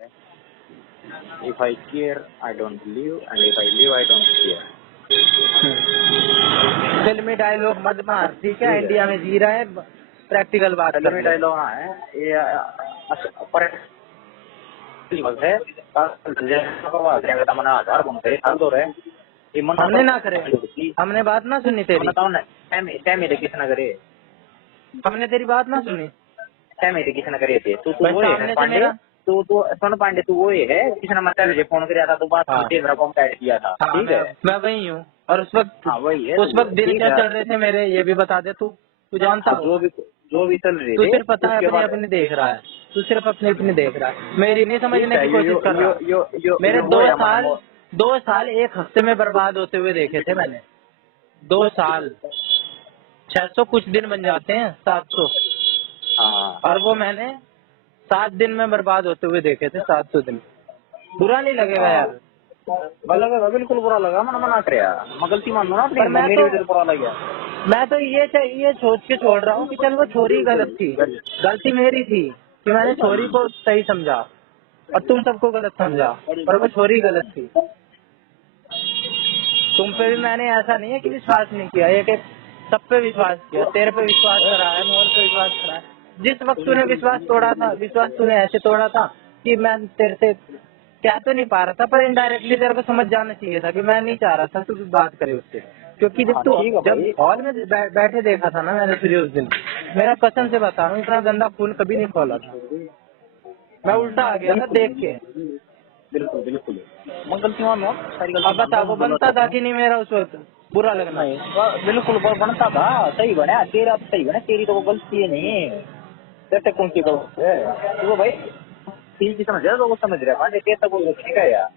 If I care, I don't live, and if I live, I don't care. फिल्मी dialogue मत मार, ठीक है? इंडिया में जी रहा है, प्रैक्टिकल बात कर फिल्मी ले। डायलॉग ना है ये, पर है मना आधार बनते हर दो रहे ये मन हमने ना करे, हमने बात ना सुनी तेरी, मेरे किसने करे, हमने तेरी बात ना सुनी। मेरे किसने करे थे तू भाई वो सामने है से पांडे, मेरा, तू सुन पांडे, तू वो है किसने मतलब मुझे फोन किया था, तू बात हाँ। मेरा कॉम ऐड किया था, हाँ, ठीक है? मैं वही हूँ। और उस वक्त, हाँ वही है, उस वक्त दिन क्या चल रहे थे मेरे, ये भी बता दे तू जानता हो? जो भी चल रहे तू थे सिर्फ पता है उसके अपने बाद अपने देख रहा है, तू सिर्फ अपने अपने देख रहा है, मेरी नहीं समझने की कोशिश कर रहा। मेरे वो है मन 2 साल 1 हफ्ते में बर्बाद होते हुए देखे थे मैंने। 2 साल 600 कुछ दिन बन जाते हैं, 700, हाँ और वो मैंने 7 दिन में बर्बाद होते हुए देखे थे। 700 दिन बुरा नहीं लगेगा यार? लगा, बिल्कुल बुरा लगा, मन मना कर मैं गलती मान लो ना अपनी, पर मैं मेरी वजह से बुरा लग गया। तो ये सोच के छोड़ रहा हूँ कि चल वो छोरी गलत थी, गलती मेरी थी कि मैंने छोरी को सही समझा और तुम सबको गलत समझा, पर वो छोरी गलत थी। तुम पे भी मैंने ऐसा नहीं है कि विश्वास नहीं किया, एक एक सब पे विश्वास किया, तेरे पे विश्वास करा है, मोर पे विश्वास करा है। जिस वक्त तूने विश्वास तोड़ा था, विश्वास तूने ऐसे तोड़ा था कि मैं तेरे से कह तो नहीं पा रहा था, पर इनडायरेक्टली तेरे को समझ जाना चाहिए था कि मैं नहीं चाह रहा था तू बात करे उससे। क्योंकि जब हॉल में बैठे देखा था ना मैंने तुझे उस दिन, मेरा कसम से बता रहा हूँ, इतना गंदा खून कभी नहीं खोला था। मैं उल्टा आ गया था देख के। बिल्कुल बिल्कुल, मैं गलती मान लो सारी गलती। अब बता, वो बनता था कि नहीं मेरा उस वक्त बुरा लगना? बिल्कुल बनता था, सही बना तेरा, तो सही बना, तेरी तो वो गलती है नहीं, जैसे कौन सी करो भाई, ठीक ही समझ रहा, वो समझ रहा है तेरा तो वो ठीक है यार,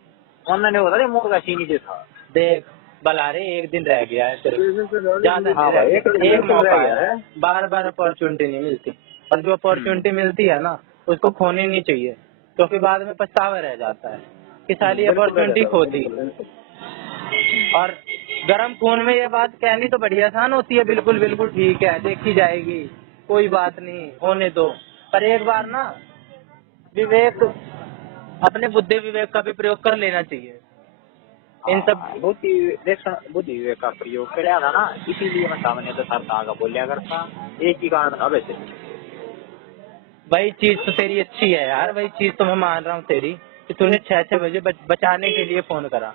वरना नहीं होता मोड़ का सीन ही था। देख बलारे, एक दिन रह गया है तेरे, ज्यादा हाँ नहीं रह भाई, गया, एक मौका रह गया है, बार बार अपॉर्चुनिटी नहीं मिलती, और जो अपॉर्चुनिटी मिलती है ना उसको खोनी नहीं चाहिए, क्योंकि बाद में पछतावा रह जाता है कि साली अपॉर्चुनिटी खो दी। और गर्म खून में ये बात कहनी तो बड़ी आसान होती है, बिल्कुल बिल्कुल ठीक है, देखी जाएगी, कोई बात नहीं, होने दो। पर एक बार ना विवेक, अपने बुद्धि विवेक का भी प्रयोग कर लेना चाहिए इन सब। बुद्धि विवेक का प्रयोग किया था ना, इसीलिए मैं सामने तो सर का बोलिया करता, एक ही कारण था वैसे। वही चीज तो तेरी अच्छी है यार, वही चीज तो मैं मान रहा हूँ तेरी, कि तूने 6 बजे बचाने के लिए फोन करा।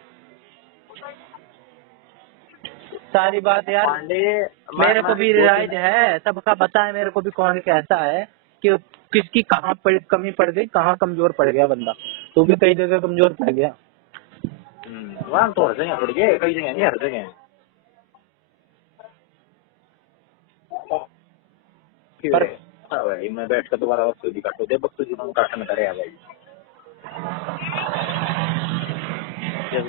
सारी बात यार मेरे को भी रियलाइज है, सबका पता है मेरे को भी कौन कैसा है, कि किसकी कहाँ कमी पड़ गई, कहाँ कमजोर पड़ गया बंदा। तू भी कई जगह कमजोर पड़ गया। वहाँ तो हर जगह पड़ गए, कई जगह नहीं, हर जगह। पर भाई मैं बैठ कर दोबारा बख्तूजी काटो दे, बख्तूजी को काटने करे भाई,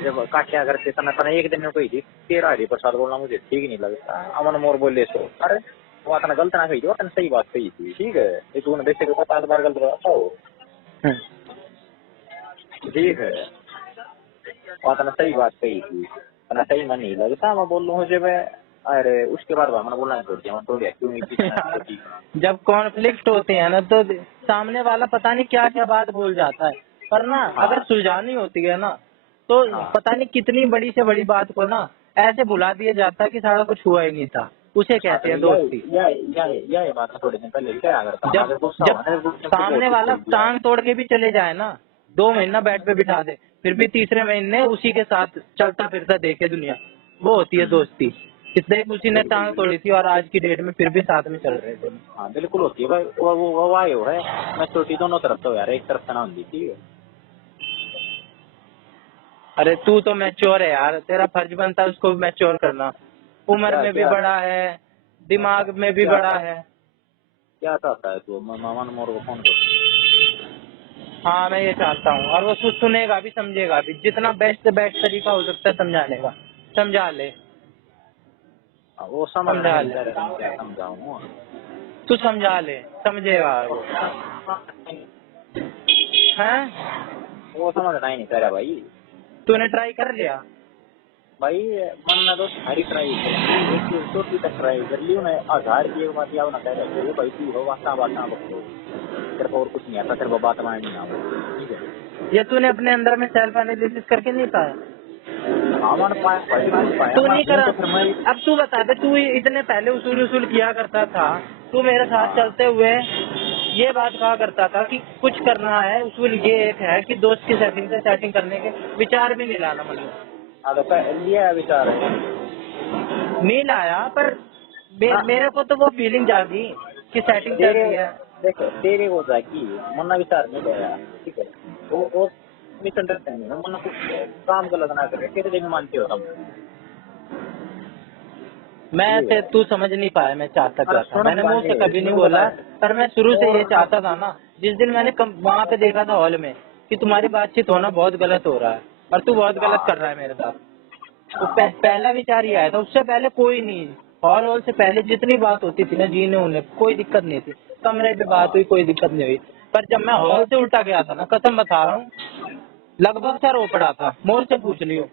जब काट्या करते समय पर एक दिन में कोई थी तेरा हरी प्रसाद बोलना मुझे ठीक नहीं लगता, अमन मोर बोले सो, अरे वो अपना गलत ना कही थी, वो सही बात कही थी, ठीक है, ये तूने देखे तो 50 बार गलत रहता हो, ठीक है, वो अपना सही बात कही थी, अपना सही मन नहीं लगता, मैं बोल लूँ जब, अरे उसके बाद मैंने बोलना छोड़ दिया, तो क्यों जब कॉन्फ्लिक्ट होते हैं ना तो सामने वाला पता नहीं क्या क्या बात बोल जाता है, पर ना अगर सुलझानी होती है ना तो पता नहीं कितनी बड़ी से बड़ी बात को ना ऐसे भुला दिया जाता है कि सारा कुछ हुआ ही नहीं था, उसे कहते हैं दोस्ती। यह बात थोड़े दिन पहले क्या करता, जब सामने वाला टांग तोड़ के भी चले जाए ना, 2 महीना बेड पे बिठा दे, फिर भी तीसरे महीने उसी के साथ चलता फिरता देखे दुनिया, वो होती है दोस्ती। इसलिए उसी ने टांग तोड़ी थी और आज की डेट में फिर भी साथ में चल रहे थे। हाँ बिल्कुल होती है भाई, वो आयो है, मैं छोटी दोनों तरफ तो यार, एक तरफ से ना होती, ठीक है। अरे तू तो मैच्योर है यार, तेरा फर्ज बनता है उसको मैच्योर करना, उम्र में भी बड़ा है, दिमाग में भी बड़ा है। क्या चाहता है तू, मामान मोर को फोन कर? हाँ मैं ये चाहता हूँ, और वो सुनेगा भी समझेगा भी, जितना बेस्ट से बेस्ट तरीका हो सकता है समझाने का, समझा ले। वो समझा ले, समझाऊँ तू समझा ले, समझेगा वो। हैं? वो समझना ही नहीं चाह रहा भाई। तूने ट्राई कर लिया भाई? मन तो सारी ट्राई एक छोटी तक ट्राई कर ली मैं, 1000 की एक बात याद ना कह रहे भाई, तू हो वाता वाता बको, तेरे को और कुछ नहीं आता, तेरे को बात मारनी ना, ठीक है। ये तूने अपने अंदर में सेल्फ एनालिसिस करके नहीं पाया? हमारे पाया तू नहीं करा। तो फिर मैं अब तू बता दे, तू इतने पहले उसूल किया करता था, तू मेरे साथ चलते हुए ये बात कहा करता था कि कुछ करना है, उसूल ये एक है कि दोस्त की सेटिंग से सेटिंग करने के विचार भी नहीं लाना। मतलब लिया विचार है नहीं लाया, पर मेरे को तो वो फीलिंग जागी कि सेटिंग चल रही है। देख तेरे हो जाए कि मना विचार नहीं गया, ठीक है, वो मिसअंडरस्टैंडिंग है, मना कुछ काम गलत ना करे, तेरे दिन मानते हो तुम। मैं से तू समझ नहीं पाया मैं चाहता क्या था। मैंने मुंह से कभी नहीं बोला, पर मैं शुरू से ये चाहता था ना। जिस दिन मैंने वहाँ पे देखा था हॉल में कि तुम्हारी बातचीत होना बहुत गलत हो रहा है और तू बहुत गलत कर रहा है मेरे साथ, तो पहला विचार ये आया था। उससे पहले कोई नहीं, हॉल से पहले जितनी बात होती थी ना जीने उन्हें कोई दिक्कत नहीं थी, कमरे पे बात हुई कोई दिक्कत नहीं हुई। पर जब मैं हॉल से उल्टा गया था ना, कसम बता रहा हूँ, लगभग सा रो पड़ा था। मोर से पूछ लियो,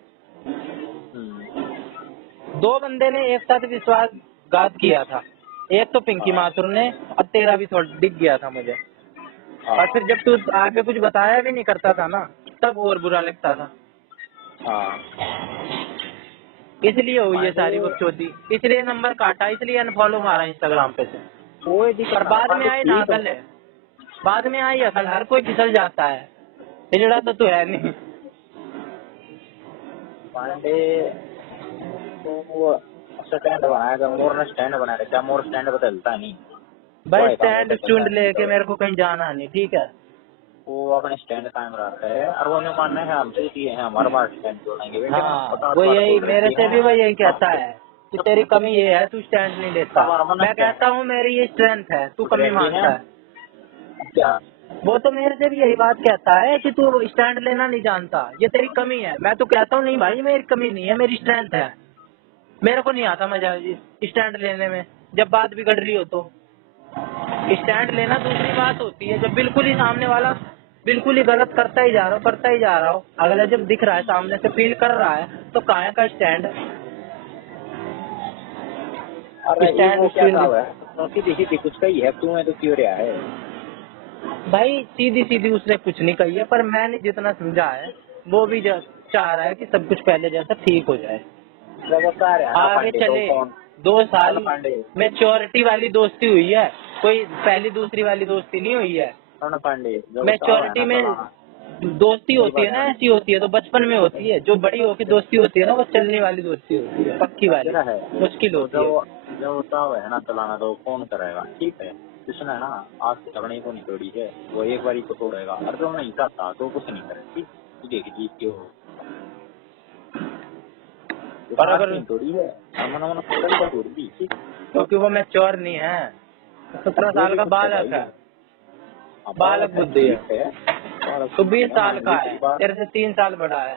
2 बंदे ने एक साथ विश्वासघात किया था। एक तो पिंकी माथुर ने, और तेरा भी थोड़ा दिख गया था मुझे। और फिर जब तू आगे कुछ बताया भी नहीं करता था ना, तब और बुरा लगता था। इसलिए हुई ये सारी बकचोदी, इसलिए नंबर काटा, इसलिए अनफॉलो मारा इंस्टाग्राम पे से। और बाद में आई ना अकल है, बाद में आई अकल। हर कोई फिसल जाता है, हिजड़ा तो तू है नहीं। पांडे तो स्टैंड बनाएगा, मोर ने स्टैंड बनाया, क्या मोर स्टैंड बदलता नहीं भाई स्टैंड स्टूंड लेके मेरे को कहीं जाना नहीं, ठीक है। वो अपने स्टैंड कायम रखता है और वो नहीं मानना है हमसे ही है, हमारे पास स्टैंड जोड़ेंगे। हाँ, वो यही मेरे से भी वो यही कहता है कि तेरी कमी ये है, तू स्टैंड नहीं लेता। मैं कहता हूँ मेरी ये स्ट्रेंथ है, तू कमी मानता है। क्या वो तो मेरे से भी यही बात कहता है कि तू स्टैंड लेना नहीं जानता, ये तेरी कमी है। मैं तो कहता हूँ नहीं भाई, मेरी कमी नहीं है, मेरी स्ट्रेंथ है। मेरे को नहीं आता मजा स्टैंड लेने में, जब बात बिगड़ रही हो तो। स्टैंड लेना दूसरी बात होती है, जब बिल्कुल ही सामने वाला बिल्कुल ही गलत करता ही जा रहा हो, अगला जब दिख रहा है सामने से फील कर रहा है, तो कहाँ का स्टैंड। सीधी सीधी कुछ कही है तू, मैं तो क्यों रहा है भाई, सीधी सीधी उसने कुछ नहीं कही है, पर मैंने जितना समझा है वो भी चाह रहा है कि सब कुछ पहले जैसा ठीक हो जाए, आगे चले। 2 साल मैच्योरिटी वाली दोस्ती हुई है, कोई पहली दूसरी वाली दोस्ती नहीं हुई है। मैच्योरिटी में दोस्ती होती है ना, ऐसी होती है तो बचपन में होती है। जो बड़ी होकर दोस्ती होती है ना, वो चलने वाली दोस्ती होती है, पक्की वाली मुश्किल होती है। जो होता है ना चलाना, तो कौन करेगा, ठीक है। उसने ना आज से अपनी को नहीं तोड़ी है, वो एक बार को तोड़ेगा, और जो नहीं चाहता तो कुछ नहीं करेगा, ठीक है। जीत क्यों पर अगर तोड़ी है तोड़ दी, क्योंकि वो मैच्योर नहीं है, 17 साल का बालक है, बालक बुद्धि है। तो 20 साल का है, तेरे से 3 साल बड़ा है।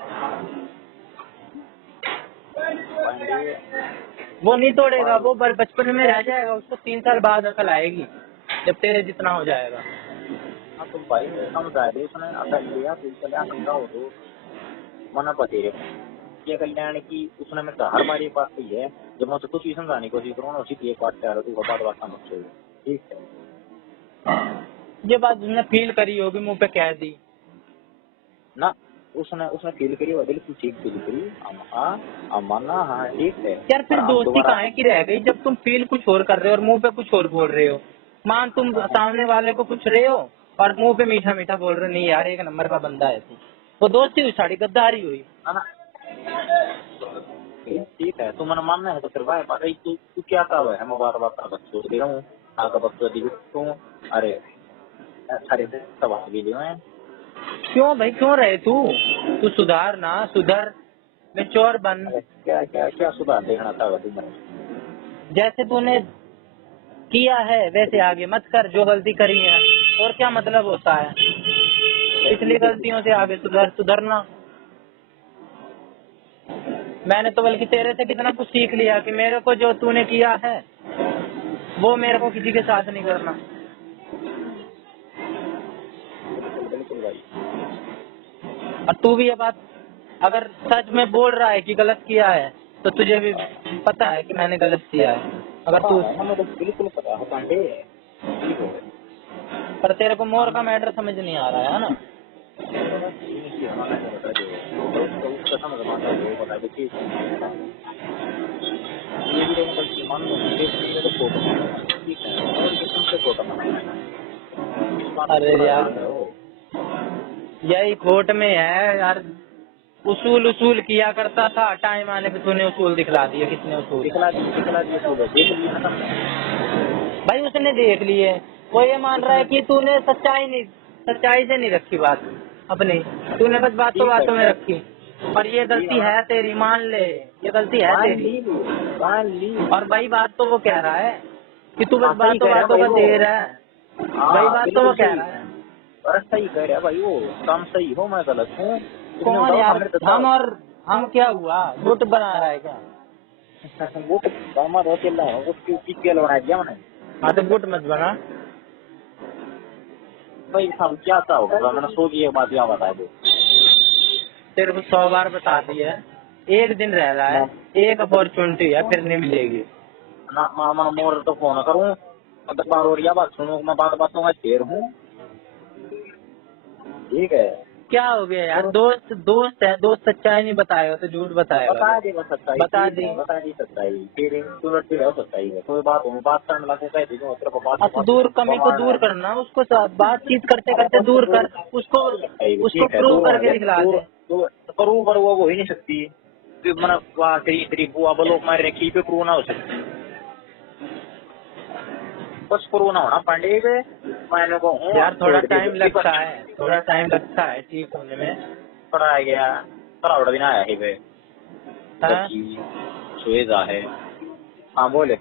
वो नहीं तोड़ेगा, वो बचपन में रह जाएगा, उसको 3 साल बाद अकल आएगी जब तेरे जितना हो जाएगा। तो भाई समझा दे उसने, अकल लिया तो चला समझा हो तो मना पते ये कल्याण की उसने मैं हर बार बात कही है। जब मैं कुछ ही समझाने की कोशिश करूँ ना, उसी एक बात कह तू बात समझ, ठीक है। ये बात उसने फील करी होगी, मुंह पे कह दी ना, उसने फील करी होगी, बिल्कुल ठीक फील करी। माना हाँ ठीक है यार, फिर दोस्ती कहाँ की रह गई जब तुम फील कुछ और कर रहे हो और मुंह पे कुछ और बोल रहे हो। मान तुम सामने वाले को कुछ रहे हो और मुंह पे मीठा मीठा बोल रहे हो, नहीं यार एक नंबर का बंदा है तू, वो दोस्ती हुई, साड़ी गद्दारी हुई ना। ठीक है, तू मन मानना है तो फिर भाई तू क्या था है, मैं बार बार बच्चों दे रहा हूँ, आगे बच्चों दिखू। अरे अरे सवाल भी जो है, क्यों भाई, क्यों रहे तू सुधार ना, सुधर, मैच्योर बन। क्या क्या क्या सुधार देखना था तुम, जैसे तूने किया है वैसे आगे मत कर, जो गलती करी है। और क्या मतलब होता है, पिछली गलतियों से आगे सुधरना। मैंने तो बल्कि तेरे से कितना कुछ सीख लिया कि मेरे को जो तूने किया है वो मेरे को किसी के साथ नहीं करना। बिल्कुल भाई। और तू भी ये बात अगर सच में बोल रहा है कि गलत किया है, तो तुझे भी पता है कि मैंने गलत किया है। अगर तू हमें तो बिल्कुल पता है पांडे, पर तेरे को मोर का मैटर समझ नहीं आ रहा है ना। ये माना जाता है जो उसको उसका समझ मानता है वो बता दे कि ये भी तो गलती मान लो कि तो फोटो ठीक है और किस्म से फोटो बनाना अरे यार यही खोट में है यार, उसूल किया करता था, टाइम आने पे तूने उसूल दिखला दिया। किसने उसूल दिखला दिया तो देख ली खत्म। भाई उसने देख लिए, वो ये मान रहा है कि तूने सच्चाई से नहीं रखी बात अपनी, तूने बस बातों में रखी। और ये गलती है तेरी, मान ले ये गलती है तेरी। मान ली और वही बात तो वो कह रहा है कि तू बस सही कह रहा है बातों भाई का वो। दे रहा है, वही बात तो वो कह रहा है। और सही कह रहा है भाई वो, काम सही हो मैं गलत हूँ। कौन यार, हम क्या हुआ, गुट बना रहा है क्या? वो दामाद अकेला है, उसकी पीकेल बना दिया मैंने। हाँ तो गुट मत बना भाई हम क्या था होगा, मैंने सो की एक बात यहाँ बता दो। तेरे को 100 बार बता दी है, एक दिन रह रहा है, एक अपॉर्चुनिटी है, फिर नहीं मिलेगी ना। मैं मोर तो फोन करूँ मतलब बार और यह बात सुनो, मैं बातों का शेर हूँ ठीक है। क्या हो गया यार, दोस्त है, दोस्त सच्चाई नहीं बताएगा तो झूठ बताएगा। बता देगा सच्चाई, बता दी सच्चाई फिर तुरंत फिर सच्चाई है। कोई बात हो बात करने लगे कह दी तेरे को बात अब दूर कमी को दूर करना, उसको बातचीत करते करते दूर कर, उसको प्रूव करके दिखला दे। प्रूव पर वो हो ही नहीं सकती, मतलब वहाँ तेरी बुआ बलोक मार रखी पे प्रूव ना हो सकती, बस प्रूव ना होना पांडे पे। मैंने को यार थोड़ा टाइम लगता है ठीक होने में। पड़ा गया थोड़ा दिन आया है पे सुएजा है। हाँ बोले,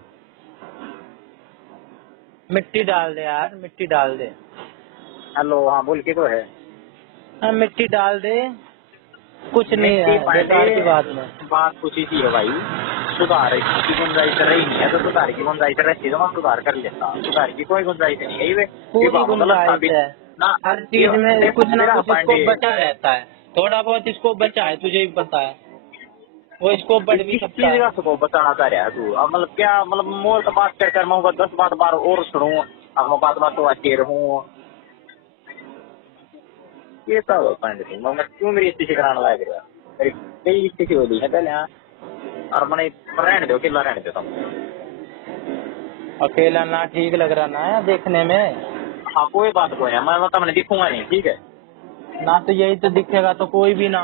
मिट्टी डाल दे यार, मिट्टी डाल दे। हेलो हाँ बोल के तो है। हाँ मिट्टी डाल दे, कुछ नहीं है बेकार की बात में। बात कुछ ही है भाई, सुधार की गुंजाइश रही नहीं है तो सुधार की गुंजाइश रहती तो मैं सुधार कर लेता। सुधार की कोई गुंजाइश नहीं है, पूरी गुंजाइश है ना हर चीज में, कुछ ना कुछ इसको बचा रहता है, थोड़ा बहुत इसको बचा है, तुझे भी पता है, वो स्कोप बढ़ भी सकता है। को बताना चाह रहा है तू। अब मतलब क्या, मतलब मोर तो बात कर मैं 10 बार और सुनूं, अब मैं बात तो अच्छे रहूं। ये सब पंडित मैं क्यों मेरी स्थिति कराने लग रहा है, कई स्थिति हो गई है पहले यहाँ। और मैंने रहने दो, अकेला रहने देता हूँ। अकेला ना ठीक लग रहा ना देखने में। हाँ कोई बात कोई नहीं, मैं मतलब दिखूंगा नहीं ठीक है ना, तो यही तो दिखेगा तो कोई भी ना,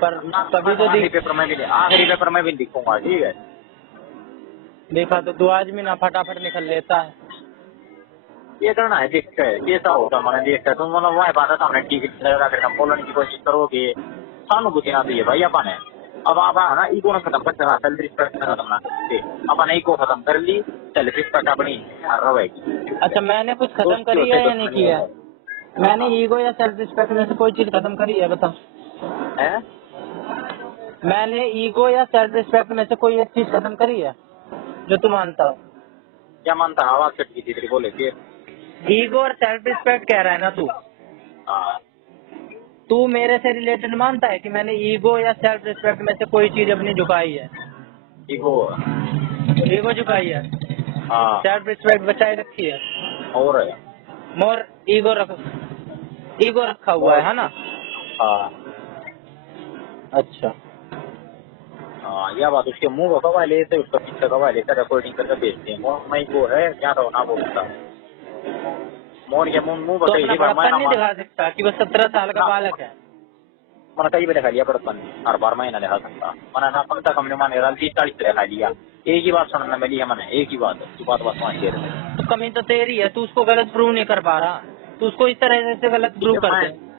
पर कभी तो आखिरी पेपर में भी दिखूंगा ठीक है। देखा तो 2 आदमी ना फटाफट निकल लेता है। ये करना है देखते है कैसा होगा, मैंने देखता है तुम मतलब वह बात है हमने टिकट लगा कर बोलने की कोशिश करोगे, सहानुभूति ना चाहिए भाई अपन है। अब आप है ना ईगो ना खत्म करते हैं, सेल्फ रिस्पेक्ट खत्म ना करते अपन ईगो खत्म कर ली, सेल्फ रिस्पेक्ट अपनी रहेगी। अच्छा मैंने कुछ खत्म करी है या नहीं किया? मैंने ईगो या सेल्फ रिस्पेक्ट में से कोई चीज खत्म करी है बता? मैंने ईगो या सेल्फ रिस्पेक्ट में से कोई एक चीज खत्म करी है जो तू मानता हो? क्या मानता? आवाज कट गई थी बोले कि ईगो और सेल्फ रिस्पेक्ट कह रहा है ना तू? तू मेरे से रिलेटेड मानता है कि मैंने ईगो या सेल्फ रिस्पेक्ट में से कोई चीज अपनी झुकाई है? ईगो झुकाई है, सेल्फ रिस्पेक्ट बचाए रखी है, और मोर ईगो रखा हुआ है ना? अच्छा यह बात उसके मुंह को कवा लेते, उसका पीछे कवा लेकर रिकॉर्डिंग करके भेजते हैं। मोर मैं वो है क्या तो ना बोलता मोर के मुंह तो अपना बड़प्पन नहीं दिखा सकता कि वो 17 साल का बालक है? मैंने कई बार दिखा लिया बड़प्पन, हर बार मैं ना दिखा सकता। मैंने ना अपन तक हमने माने 30-40 दिखा लिया, एक ही बात सुनने मिली है मैंने, एक ही बात तो कमी तो तेरी है, तू उसको गलत प्रूव नहीं कर पा रहा, तू उसको इस तरह से गलत प्रूव कर दे।